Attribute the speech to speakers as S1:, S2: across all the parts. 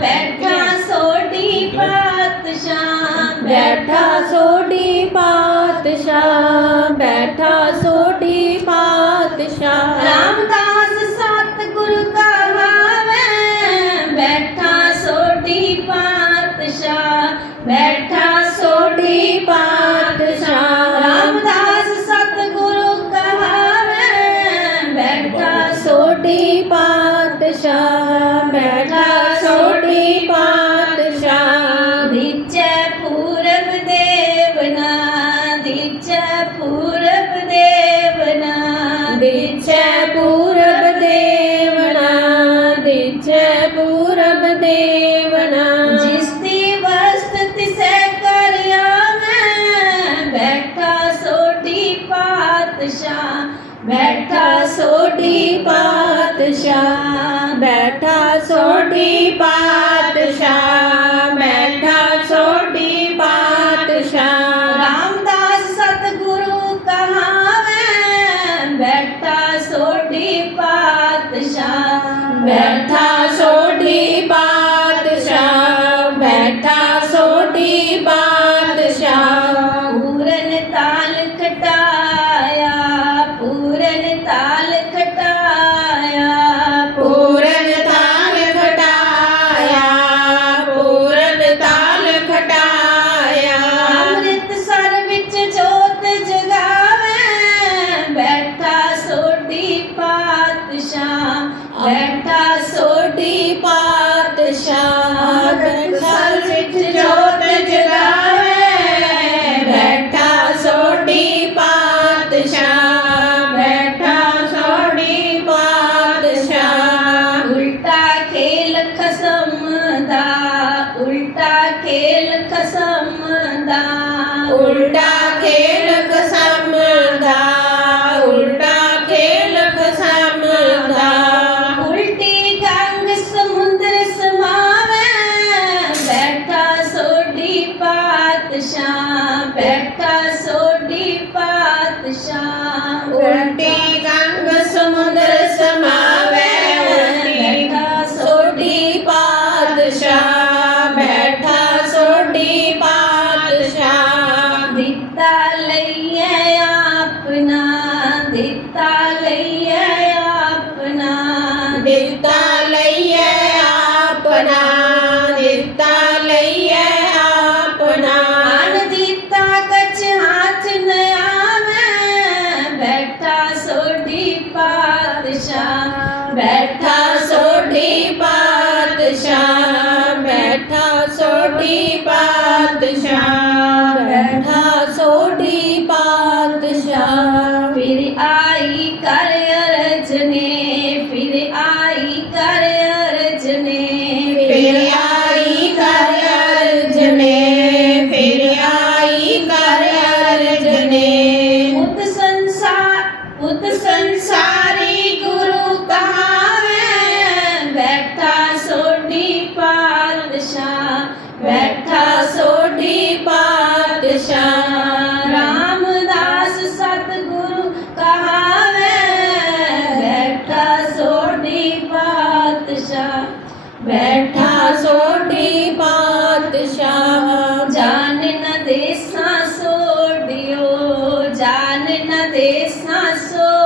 S1: ਬੈਠਾ ਸੋਢੀ ਪਾਤਸ਼ਾਹ
S2: ਬੈਠਾ ਸੋਢੀ ਪਾਤਸ਼ਾਹ ਬੈਠਾ ਸੋਢੀ ਪਾਤਸ਼ਾਹ।
S1: ਰਾਮਦਾਸ ਸਤਿਗੁਰ ਕਹਾਵੇ ਬੈਠਾ ਸੋਢੀ ਪਾਤਸ਼ਾਹ ਬੈਠਾ ਸੋਢੀ ਪਾਤਸ਼ਾਹ। ਰਾਮਦਾਸ ਸਤਿਗੁਰ ਕਹਾਵੇ ਬੈਠਾ
S2: ਸੋਢੀ ਪਾਤਸ਼ਾਹ ਬੈਠਾ ਸੋਢੀ ਪਾਤਸ਼ਾਹ
S1: ਬੈਠਾ ਸੋਢੀ ਪਾਤਸ਼ਾਹ।
S2: ਪਾਤਸ਼ਾਹ ਬੈਠਾ
S1: ਵਿੱਚ ਜੋਤ ਜਗਾਵੇ ਉਲਟੀ ਗੰਗ ਸਮੁੰਦਰ ਸਮਾਵੇ ਬੈਠਾ ਸੋਢੀ ਪਾਤਸ਼ਾਹ ਬੈਠਾ ਸੋਢੀ ਪਾਤਸ਼ਾਹ। ਦਿੱਤਾ ਲਈਏ ਆਪਣਾ ਦਿੱਤਾ ਲਈਏ ਆਪਣਾ।
S2: ਦਿੱਤਾ ਲਈਏ ਆਪਣਾ ਦਿੱਤਾ
S1: ਪਾਤਸ਼ਾਹ
S2: ਬੈਠਾ ਸੋਢੀ ਪਾਤਸ਼ਾਹ ਬੈਠਾ ਸੋਢੀ ਪਾਤਸ਼ਾਹ ਬੈਠਾ ਸੋਢੀ ਪਾਤਸ਼ਾਹ।
S1: ਫਿਰ ਆਈ ਕਰ ਅਰਜਨੇ ਫਿਰ ਆਈ ਕਰ ਅਰਜਨੇ
S2: ਫਿਰ ਆਈ ਕਰ ਅਰਜਨੇ ਫਿਰ ਆਈ ਕਰ ਅਰਜਨੇ।
S1: ਉਤ ਸੰਸਾਰ ਉਤ ਸੰਸਾਰੀ ਪਾਤਸ਼ਾਹ ਰਾਮਦਾਸ ਸਤਿਗੁਰੂ ਕਹਾਵੇ, ਬੈਠਾ ਸੋਢੀ ਪਾਤਸ਼ਾਹ,
S2: ਬੈਠਾ ਸੋਢੀ ਪਾਤਸ਼ਾਹ,
S1: ਜਾਨ ਨ ਦੇਸਾਂ ਸੋਢਿਓ, ਜਾਨ ਨ ਦੇਸਾਂ ਸੋਢਿਓ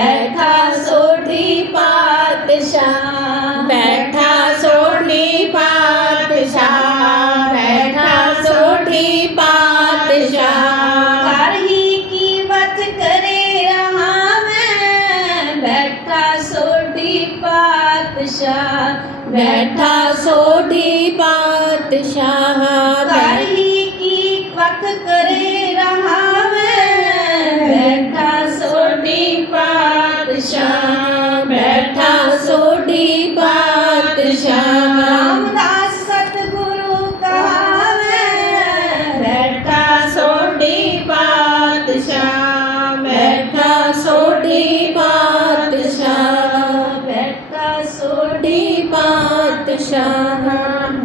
S1: ਪਾਤਸ਼ਾਹ ਬੈਠਾ ਸੋਢੀ ਪਾਤਸ਼ਾਹ।
S2: ਬੈਠਾ ਸੋਢੀ ਪਾਤਸ਼ਾਹ। ਬੈਠਾ ਸੋਢੀ ਪਾਤਸ਼ਾਹ।
S1: ਕਰ ਹੀ ਕੀ ਵਤ ਕਰੇ ਰਹਾ ਮੈਂ। ਬੈਠਾ ਸੋਢੀ ਪਾਤਸ਼ਾਹ।
S2: ਬੈਠਾ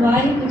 S2: ਪਾਤਸ਼ਾਹ